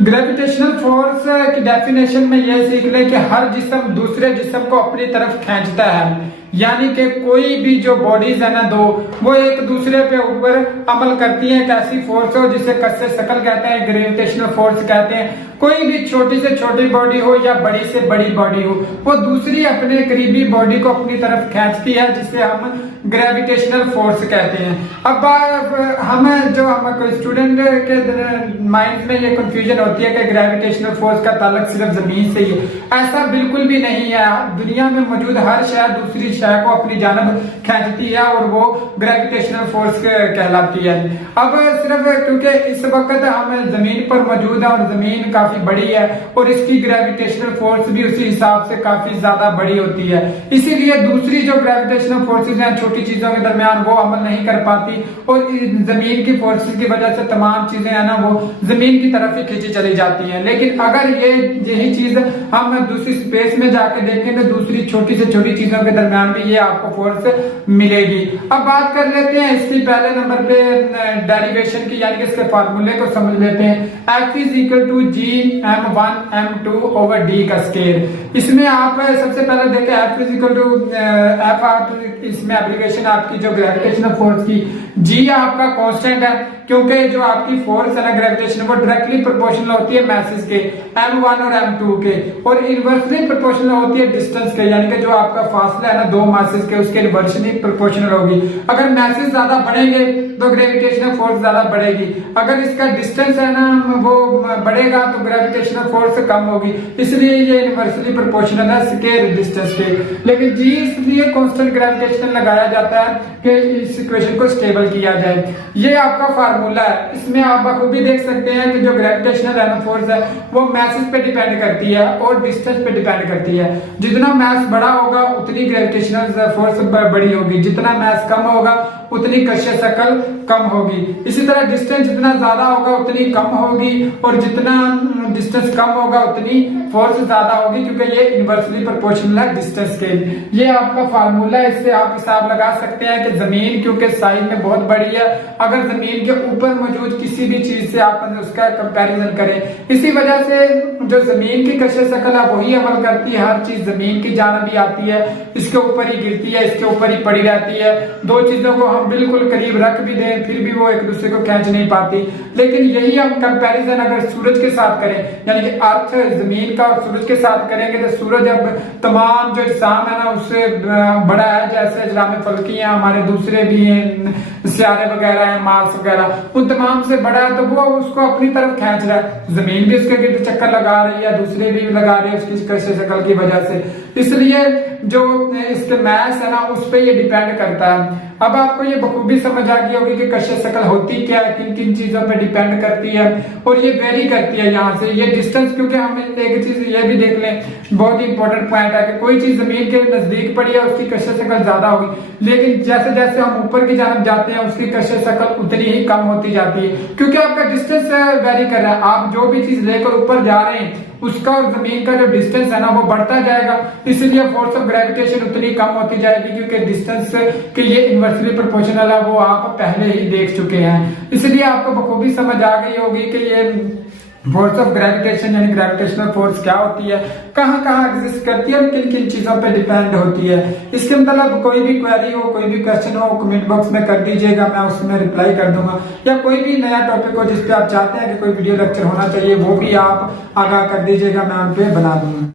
Gravitational force की definition में यह सीख लें कि हर जिस्म दूसरे जिस्म को अपनी तरफ खींचता है। यानी कि कोई भी जो बॉडीज है ना दो, वो एक दूसरे पे ऊपर अमल करती हैं। एक ऐसी फोर्स हो जिसे कस्से शकल कहते हैं, ग्रेविटेशनल फोर्स कहते हैं। कोई भी छोटी से छोटी बॉडी हो या बड़ी से बड़ी बॉडी हो, वो दूसरी अपने करीबी बॉडी को अपनी तरफ खींचती है, जिसे हम ग्रेविटेशनल फोर्स कहते हैं। अब हम कोई स्टूडेंट के माइंड में ये कंफ्यूजन होती है कि ग्रेविटेशनल फोर्स का ताल्लुक सिर्फ जमीन से ही है। ऐसा बिल्कुल भी नहीं है। दुनिया में मौजूद हर शय दूसरी शय को अपनी जानब खींचती है और वो ग्रेविटेशनल फोर्स कहलाती है। अब सिर्फ क्योंकि इस वक्त हम जमीन पर मौजूद है और जमीन काफी बड़ी है और इसकी ग्रेविटेशनल फोर्स भी उसी हिसाब से काफी ज्यादा बड़ी होती है, इसीलिए दूसरी जो ग्रेविटेशनल फोर्सेज हैं छोटी चीजों के दरमियान वो अमल नहीं कर पाती और जमीन की फोर्सेज की वजह से तमाम चीजें है ना वो जमीन की तरफ ही खींची चली जाती हैं। लेकिन अगर यही चीज हम दूसरी स्पेस में जाके देखें तो दूसरी छोटी से छोटी चीजों के दरमियान भी ये आपको फोर्स मिलेगी। अब बात कर लेते हैं इसकी पहले नंबर पे डेरिवेशन की, यानी कि इसके फार्मूले को समझ लेते हैं। F is equal to G m1 m2 over d का स्केयर। इसमें आप सबसे पहले देखें F is equal to F आप इसमें एप्लीकेशन आपकी जो ग्रेविटेशनल फोर्स की g आपका कांस्टेंट है, क्योंकि जो आपकी फोर्स है ना ग्रेविटेशन वो डायरेक्टली प्रोपोर्शनल होती है मैसेज के m1 और m2 के, और इनवर्सली प्रोपोर्शनल होती है डिस्टेंस के, यानी कि जो आपका फासला है ना दो मैसेज के उसके इनवर्सली प्रोपोर्शनल होगी। अगर मैसेज ज्यादा बढ़ेंगे तो ग्रेविटेशनल फोर्स ज्यादा बढ़ेगी, अगर इसका डिस्टेंस है ना वो बढ़ेगा तो ग्रेविटेशनल फोर्स कम होगी, इसलिए ये इनवर्सली प्रोपोर्शनल है स्केयर डिस्टेंस के। लेकिन जी इसलिए कांस्टेंट ग्रेविटेशनल लगाया जाता है कि इस इक्वेशन को स्टेबल किया जाए। ये आपका फार्मूला है। इसमें आप बखूबी देख सकते हैं कि जो ग्रेविटेशनल फोर्स है वो मैसेज पे डिपेंड करती है और डिस्टेंस पे डिपेंड करती है। जितना मैस बड़ा होगा उतनी ग्रेविटेशनल फोर्स बड़ी होगी, जितना मैस कम होगा उतनी कश्य शकल कम होगी। इसी तरह डिस्टेंस जितना ज्यादा होगा उतनी कम होगी और जितना डिस्टेंस कम होगा उतनी फोर्स ज्यादा होगी, क्योंकि ये इनवर्सली प्रोपोर्शनल है डिस्टेंस के। ये आपका फार्मूला है, इससे आप हिसाब लगा सकते हैं कि जमीन क्योंकि साइज में बहुत बड़ी है, अगर जमीन के ऊपर मौजूद किसी भी चीज से आप उसका कंपैरिजन करें, इसी वजह से जो जमीन की कश्य शकल है वही अमल करती है। हर चीज जमीन की जानब ही आती है, इसके ऊपर ही गिरती है, इसके ऊपर ही पड़ी रहती है। दो चीजों को हम बिल्कुल करीब रख भी दें फिर भी वो एक दूसरे को खींच नहीं पाती। लेकिन यही हम कंपैरिजन अगर सूरज के साथ करें, यानी कि अर्थ जमीन का और सूरज के साथ करेंगे तो सूरज अब तमाम जो इस्लाम है ना उससे बड़ा है, जैसे अजराम फल्की है, हमारे दूसरे भी हैं सियारे वगैरह हैं, मार्स वगैरह, उन तमाम से बड़ा है, तो वो उसको अपनी तरफ खींच रहा है। जमीन भी उसके गिर्द चक्कर लगा रही है, दूसरे भी लगा रहे हैं उसकी कश्य शकल की वजह से, इसलिए जो इसके मैस है ना उस पर ये डिपेंड करता है। अब आपको ये बखूबी समझ आ गई होगी कि कश्य शकल होती क्या है, किन किन चीजों पे डिपेंड करती है और ये वेरी करती है यहाँ से। ये डिस्टेंस, क्योंकि हम एक चीज ये भी देख लें, बहुत ही इंपॉर्टेंट पॉइंट है कि कोई चीज जमीन के नजदीक पड़ी है उसकी कश्य शकल ज्यादा होगी, लेकिन जैसे जैसे हम ऊपर की जानब जाते हैं उसकी कश्य शकल उतनी ही कम होती जाती है, क्योंकि आपका डिस्टेंस वेरी कर रहा है। आप जो भी चीज लेकर ऊपर जा रहे हैं उसका और जमीन का जो डिस्टेंस है ना वो बढ़ता जाएगा, इसलिए फोर्स ऑफ ग्रेविटेशन उतनी कम होती जाएगी, क्योंकि डिस्टेंस के ये इनवर्सली प्रोपोर्शनल है, वो आप पहले ही देख चुके हैं। इसलिए आपको बखूबी समझ आ गई होगी कि ये फोर्स ऑफ ग्रेविटेशन यानी ग्रेविटेशनल फोर्स क्या होती है, कहाँ कहाँ एग्जिस्ट करती है और किन किन चीजों पे डिपेंड होती है। इसके मतलब कोई भी क्वेरी हो, कोई भी क्वेश्चन हो, कमेंट बॉक्स में कर दीजिएगा, मैं उसमें रिप्लाई कर दूंगा। या कोई भी नया टॉपिक हो जिस पे आप चाहते हैं कि कोई वीडियो लेक्चर होना चाहिए वो भी आप आगाह कर दीजिएगा, मैं उन पे बना दूंगा।